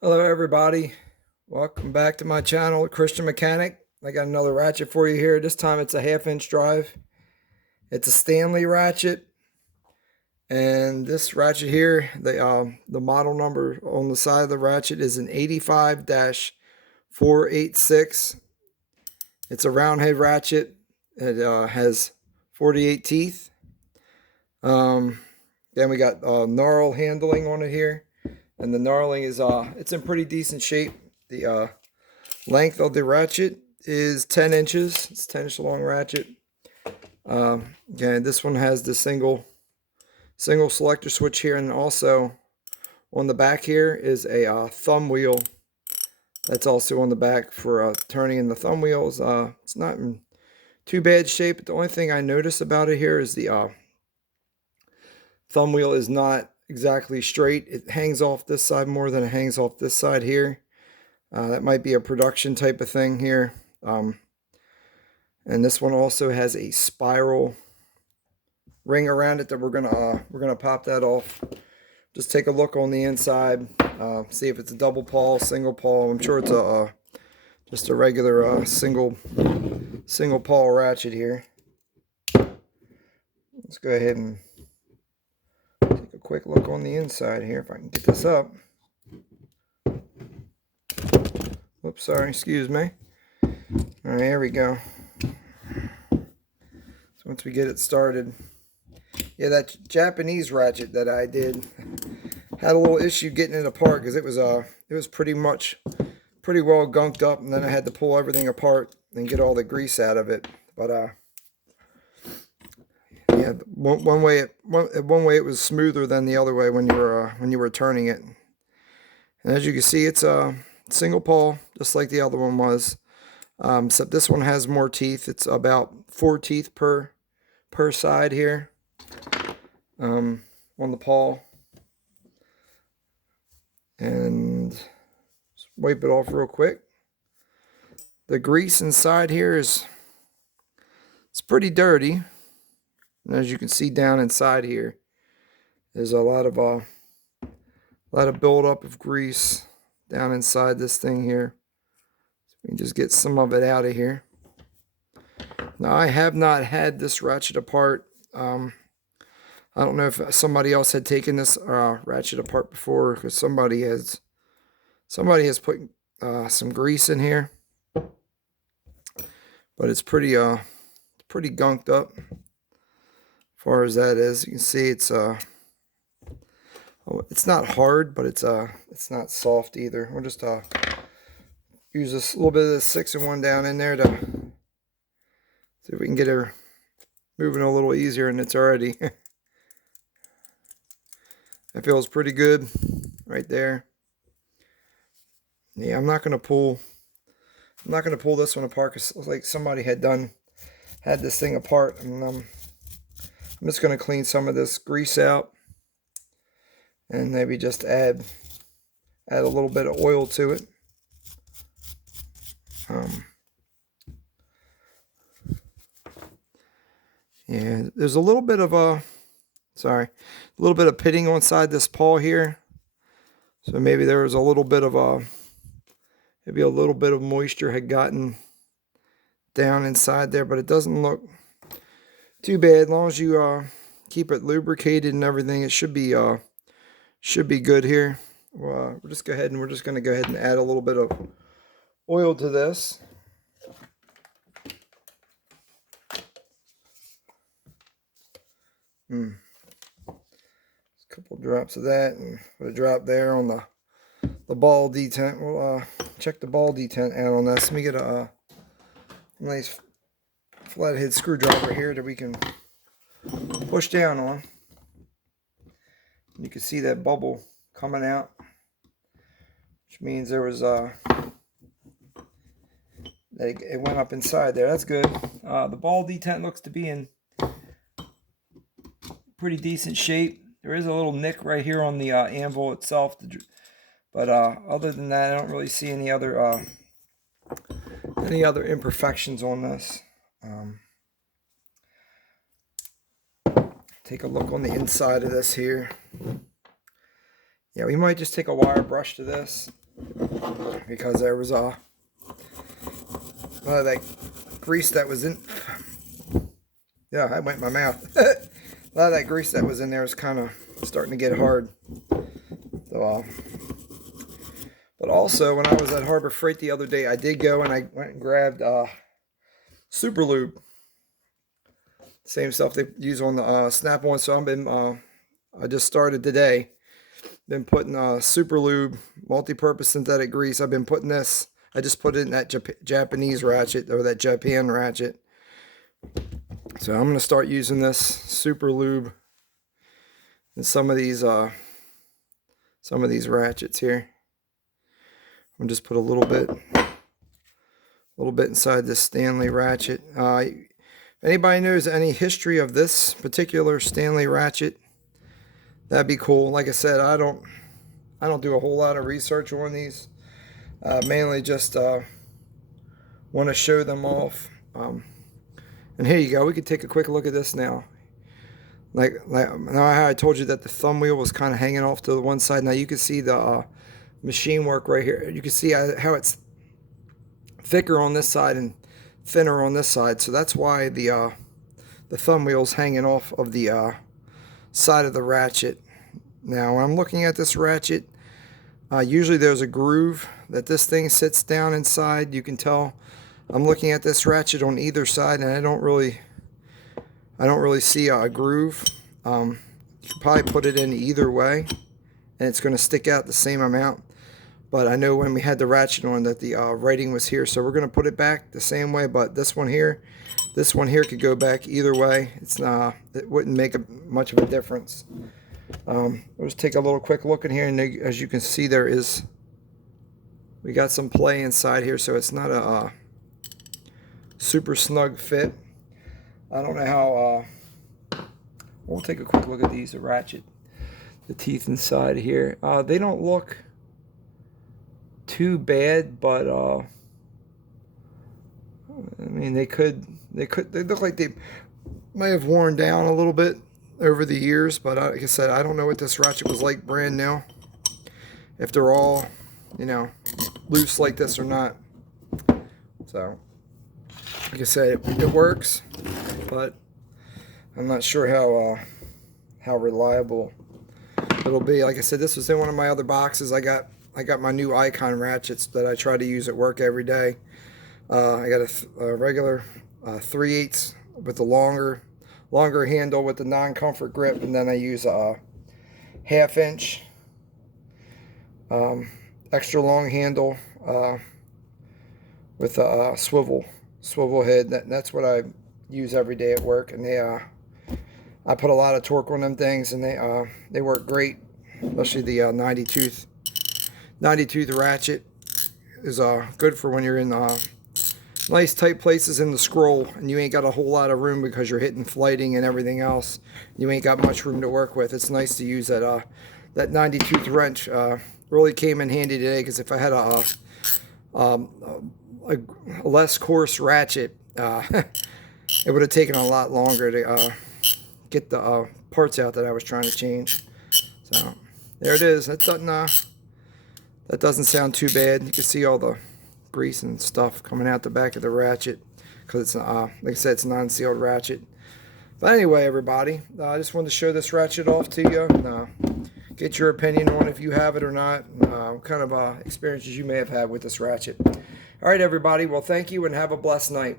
Hello everybody, welcome back to my channel, Christian Mechanic. I got another ratchet for you here. This time it's a 1/2 inch drive. It's a Stanley ratchet, and this ratchet here, the model number on the side of the ratchet is an 85-486. It's a round head ratchet. It has 48 teeth. Then we got knurl handling on it here. And the knurling is it's in pretty decent shape. The length of the ratchet is 10 inches. It's 10-inch long ratchet. Again, this one has the single selector switch here, and also on the back here is a thumb wheel. That's also on the back for turning in the thumb wheels. It's not in too bad shape. But the only thing I notice about it here is the thumb wheel is not exactly straight. It hangs off this side more than it hangs off this side here. That might be a production type of thing here. And this one also has a spiral ring around it that we're gonna pop that off. Just take a look on the inside, see if it's a double pawl, single pawl. I'm sure it's just a regular single pawl ratchet here. Let's go ahead and take a quick look on the inside here if I can get this up. Oops, sorry, excuse me. All right, here we go. So once we get it started, yeah, that Japanese ratchet that I did had a little issue getting it apart because it was pretty well gunked up, and then I had to pull everything apart and get all the grease out of it. But yeah, one way it was smoother than the other way when you were turning it. And as you can see, it's a single pawl, just like the other one was. Except this one has more teeth. It's about 4 teeth per side here on the pawl. And just wipe it off real quick. The grease inside here it's pretty dirty. And as you can see down inside here, there's a lot of buildup of grease down inside this thing here. So we can just get some of it out of here. Now, I have not had this ratchet apart. I don't know if somebody else had taken this ratchet apart before, because somebody has put some grease in here, but it's pretty gunked up. As far as that is, you can see it's not hard, but it's not soft either. We'll just use this little bit of this 6-in-1 down in there to see if we can get her moving a little easier, and it's already it feels pretty good right there. Yeah, I'm not gonna pull this one apart because it looks like somebody had this thing apart, and I'm just gonna clean some of this grease out and maybe just add a little bit of oil to it. Yeah, there's a little bit of pitting on side this paw here. So maybe there was a little bit of moisture had gotten down inside there, but it doesn't look too bad. As long as you keep it lubricated and everything, it should be good here. We're just gonna go ahead and add a little bit of oil to this. A couple drops of that, and put a drop there on the ball detent. We'll check the ball detent out on this. Let me get a nice flathead screwdriver here that we can push down on. You can see that bubble coming out, which means there was it went up inside there. That's good. The ball detent looks to be in pretty decent shape. There is a little nick right here on the anvil itself, but other than that, I don't really see any other imperfections on this. Take a look on the inside of this here. Yeah, we might just take a wire brush to this because there was a lot of that grease that was in. Yeah, I went in my mouth. A lot of that grease that was in there is kind of starting to get hard. So, but also, when I was at Harbor Freight the other day, I did go and I went and grabbed Super Lube. Same stuff they use on the Snap-on. So I just started today. Been putting Super Lube, multi-purpose synthetic grease. I've been putting this. I just put it in that Japanese ratchet, or that Japan ratchet. So I'm going to start using this Super Lube in some of these ratchets here. I'm just put a little bit inside this Stanley ratchet. If anybody knows any history of this particular Stanley ratchet, that'd be cool. Like I said, I don't do a whole lot of research on these. Mainly just want to show them off. And here you go. We could take a quick look at this now. Like how I told you that the thumb wheel was kind of hanging off to the one side. Now you can see the machine work right here. You can see how it's thicker on this side and thinner on this side. So that's why the thumb wheel's hanging off of the side of the ratchet. Now when I'm looking at this ratchet, usually there's a groove that this thing sits down inside. You can tell I'm looking at this ratchet on either side, and I don't really see a groove. You can probably put it in either way, and it's going to stick out the same amount. But I know when we had the ratchet on that the writing was here, so we're going to put it back the same way. But this one here could go back either way. It wouldn't make much of a difference. Let's take a little quick look in here, and as you can see, we got some play inside here, so it's not a super snug fit. I don't know how. We'll take a quick look at these. The ratchet, the teeth inside here. They don't look too bad, but I mean, they look like they may have worn down a little bit over the years. But like I said, I don't know what this ratchet was like brand new, if they're all, loose like this or not. So like I said, it works, but I'm not sure how reliable it'll be. Like I said, this was in one of my other boxes. I got my new Icon ratchets that I try to use at work every day. I got a regular 3/8 with the longer handle with the non-comfort grip, and then I use a 1/2 inch extra long handle with a swivel head. That's what I use every day at work, and I put a lot of torque on them things, and they work great. Especially the 90 tooth ratchet is good for when you're in nice tight places in the scroll and you ain't got a whole lot of room because you're hitting flighting and everything else. You ain't got much room to work with. It's nice to use that 90 tooth wrench. Really came in handy today, because if I had a less coarse ratchet, it would have taken a lot longer to get the parts out that I was trying to change. So there it is. That doesn't sound too bad. You can see all the grease and stuff coming out the back of the ratchet, because it's like I said, it's a non-sealed ratchet. But anyway, everybody, I just wanted to show this ratchet off to you, and get your opinion on if you have it or not, what kind of experiences you may have had with this ratchet. All right, everybody. Well, thank you, and have a blessed night.